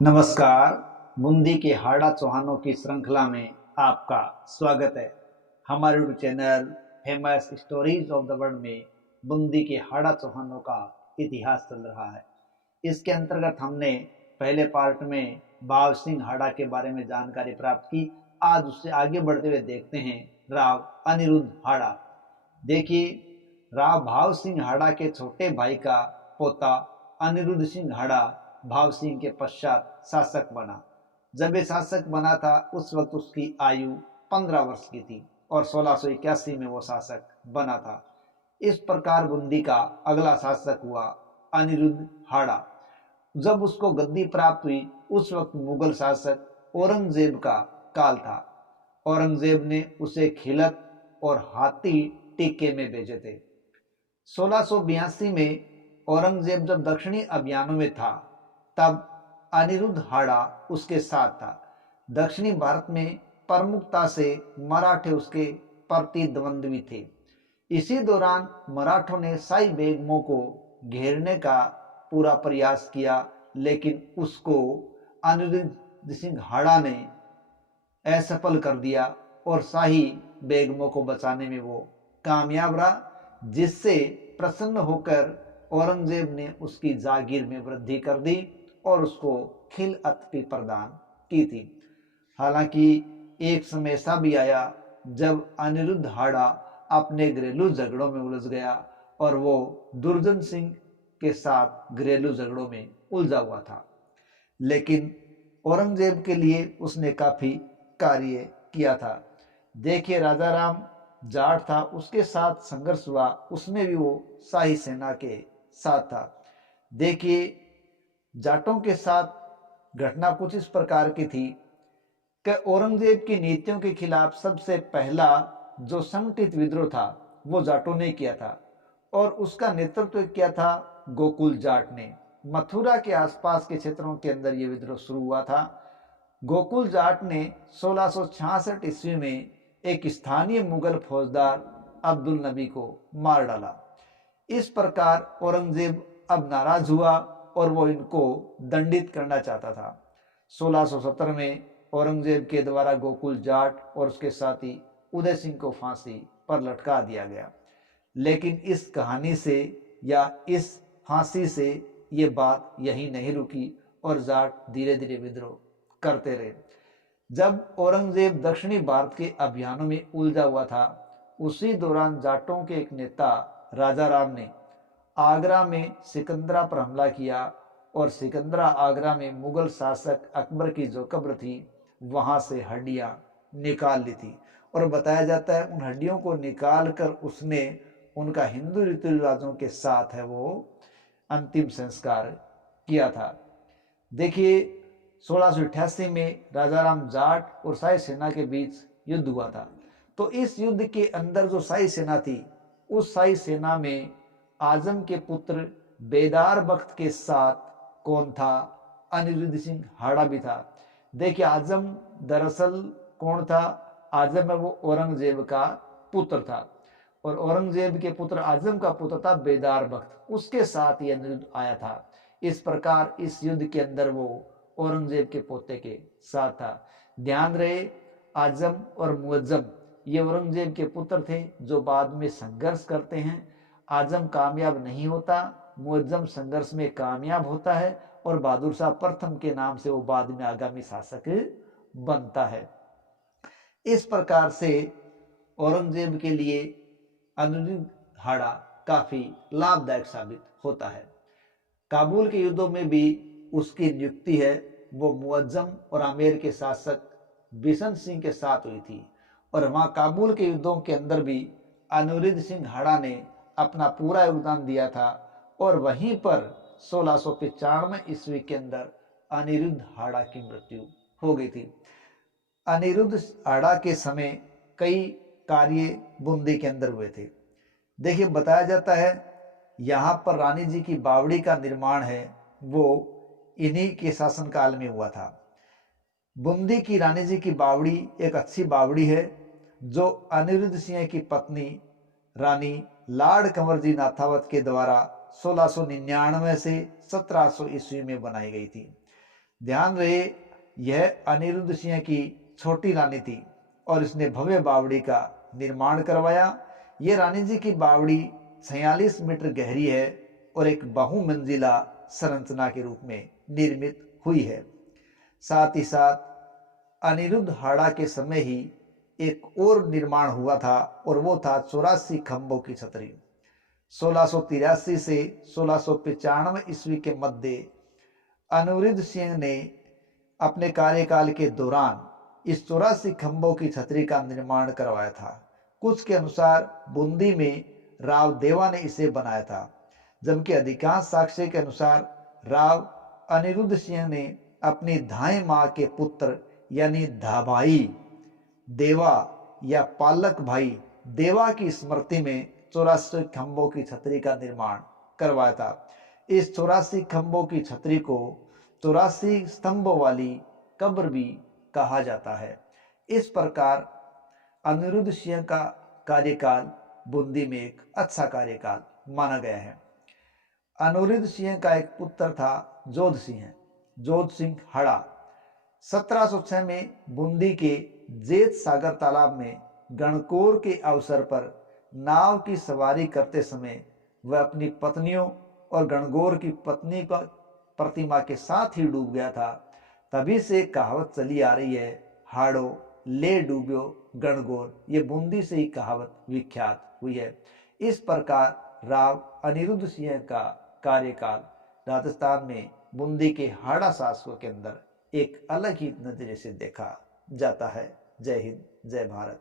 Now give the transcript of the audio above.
नमस्कार। बूंदी के हाड़ा चौहानों की श्रृंखला में आपका स्वागत है। हमारे YouTube channel famous stories of the world में बूंदी के हाड़ा चौहानों का इतिहास चल रहा है। इसके अंतर्गत हमने पहले पार्ट में भाव सिंह हाड़ा के बारे में जानकारी प्राप्त की। आज उससे आगे बढ़ते हुए देखते हैं राव अनिरुद्ध हाड़ा। देखिए, राव भाव सिंह हाड़ा के छोटे भाई का पोता अनिरुद्ध सिंह हाड़ा भाव सिंह के पश्चात शासक बना। जब ये शासक बना था उस वक्त उसकी आयु 15 वर्ष की थी और 1681 में वो शासक बना था। इस प्रकार बूंदी का अगला शासक हुआ अनिरुद्ध हाड़ा। जब उसको गद्दी प्राप्त हुई उस वक्त मुगल शासक औरंगजेब का काल था। औरंगजेब ने उसे खिलत और हाथी टीके में भेजे थे। 1682 में औरंगजेब जब दक्षिणी अभियानों में था तब अनिरुद्ध हाड़ा उसके साथ था। दक्षिणी भारत में प्रमुखता से मराठे उसके प्रतिद्वंद्वी थे। इसी दौरान मराठों ने शाही बेगमों को घेरने का पूरा प्रयास किया, लेकिन उसको अनिरुद्ध सिंह हाड़ा ने असफल कर दिया और शाही बेगमों को बचाने में वो कामयाब रहा, जिससे प्रसन्न होकर औरंगजेब ने उसकी जागीर में वृद्धि कर दी और उसको खिलअत भी प्रदान की थी। हालांकि एक समय ऐसा भी आया जब अनिरुद्ध हाड़ा अपने घरेलू झगड़ों में उलझ गया और वो दुर्जन सिंह के साथ घरेलू झगड़ों में उलझा हुआ था, लेकिन औरंगजेब के लिए उसने काफी कार्य किया था। देखिए, राजा राम जाट था, उसके साथ संघर्ष हुआ, उसमें भी वो शाही सेना के साथ था। देखिए, जाटों के साथ घटना कुछ इस प्रकार की थी कि औरंगजेब की नीतियों के खिलाफ सबसे पहला जो संगठित विद्रोह था वो जाटों ने किया था और उसका नेतृत्व किया था गोकुल जाट ने। मथुरा के आसपास के क्षेत्रों के अंदर यह विद्रोह शुरू हुआ था। गोकुल जाट ने 1666 ईस्वी में एक स्थानीय मुगल फौजदार अब्दुल नबी को मार डाला। इस प्रकार औरंगजेब अब नाराज हुआ और वो इनको दंडित करना चाहता था। 1670 में औरंगजेब के द्वारा गोकुल जाट और उसके साथी उदय सिंह को फांसी पर लटका दिया गया। लेकिन इस कहानी से या इस फांसी से ये बात यही नहीं रुकी और जाट धीरे धीरे विद्रोह करते रहे। जब औरंगजेब दक्षिणी भारत के अभियानों में उलझा हुआ था, उसी दौरान जाटों के एक नेता राजा राम ने आगरा में सिकंदरा पर हमला किया और सिकंदरा आगरा में मुगल शासक अकबर की जो कब्र थी वहां से हड्डियां निकाल ली थी और बताया जाता है उन हड्डियों को निकाल कर उसने उनका हिंदू रीति रिवाजों के साथ है वो अंतिम संस्कार किया था। देखिए, 1688 में राजा राम जाट और शाही सेना के बीच युद्ध हुआ था। तो इस युद्ध के अंदर जो शाही सेना थी, उस शाही सेना में आजम के पुत्र बेदार बख्त के साथ कौन था? अनिरुद्ध सिंह हाड़ा भी था। देखिए, आजम दरअसल कौन था? आजम है वो औरंगजेब का पुत्र था और औरंगजेब के पुत्र आजम का पुत्र था बेदार बख्त, उसके साथ ये अनिरुद्ध आया था। इस प्रकार इस युद्ध के अंदर वो औरंगजेब के पोते के साथ था। ध्यान रहे, आजम और मुअज्जम ये औरंगजेब के पुत्र थे जो बाद में संघर्ष करते हैं। आजम कामयाब नहीं होता, मुअज्जम संघर्ष में कामयाब होता है और बहादुर शाह प्रथम के नाम से वो बाद में आगामी शासक बनता है। इस प्रकार से औरंगजेब के लिए अनिरुद्ध हाड़ा काफी लाभदायक साबित होता है। काबुल के युद्धों में भी उसकी नियुक्ति है वो मुअज्जम और आमेर के शासक बिशन सिंह के साथ हुई थी और वहां काबुल के युद्धों के अंदर भी अनिरुद्ध सिंह हाड़ा ने अपना पूरा योगदान दिया था और वहीं पर 1695 ईस्वी के अंदर अनिरुद्ध हाड़ा की मृत्यु हो गई थी। अनिरुद्ध हाड़ा के समय कई कार्य बूंदी के अंदर हुए थे। देखिए, बताया जाता है यहाँ पर रानी जी की बावड़ी का निर्माण है वो इन्हीं के शासनकाल में हुआ था। बूंदी की रानी जी की बावड़ी एक अच्छी बावड़ी है जो अनिरुद्ध सिंह की पत्नी रानी लाड कंवर जी नाथावत के द्वारा 1699 से 1700 ईस्वी में बनाई गई थी। ध्यान रहे, यह अनिरुद्ध सिंह की छोटी रानी थी और इसने भव्य बावड़ी का निर्माण करवाया। ये रानी जी की बावड़ी 46 मीटर गहरी है और एक बहुमंजिला संरचना के रूप में निर्मित हुई है। साथ ही साथ अनिरुद्ध हाड़ा के समय ही एक और निर्माण हुआ था और वो था 84 खंभों की छतरी। 1683 से 1695 ईस्वी के मध्य अनिरुद्ध सिंह ने अपने कार्यकाल के दौरान इस 84 खंभों की छतरी का निर्माण करवाया था। कुछ के अनुसार बूंदी में राव देवा ने इसे बनाया था, जबकि अधिकांश साक्ष्य के अनुसार राव अनिरुद्ध सिंह ने अपनी धाई मां के पुत्र यानी धाभाई देवा या पालक भाई देवा की स्मृति में 84 खंभों की छतरी का निर्माण करवाया था। इस 84 खंभों की छतरी को 84 स्तंभों वाली कब्र भी कहा जाता है। इस प्रकार अनिरुद्ध सिंह का कार्यकाल बूंदी में एक अच्छा कार्यकाल माना गया है। अनिरुद्ध सिंह का एक पुत्र था जोध सिंह हड़ा। 1706 में बूंदी के जेत सागर तालाब में गणकौर के अवसर पर नाव की सवारी करते समय वह अपनी पत्नियों और गणगौर की पत्नी का प्रतिमा के साथ ही डूब गया था। तभी से कहावत चली आ रही है, हाड़ो ले डूब्यो गणगौर। ये बूंदी से ही कहावत विख्यात हुई है। इस प्रकार राव अनिरुद्ध सिंह का कार्यकाल राजस्थान में बूंदी के हाड़ा शासकों के अंदर एक अलग ही नजरिए से देखा जाता है। जय हिंद, जय भारत।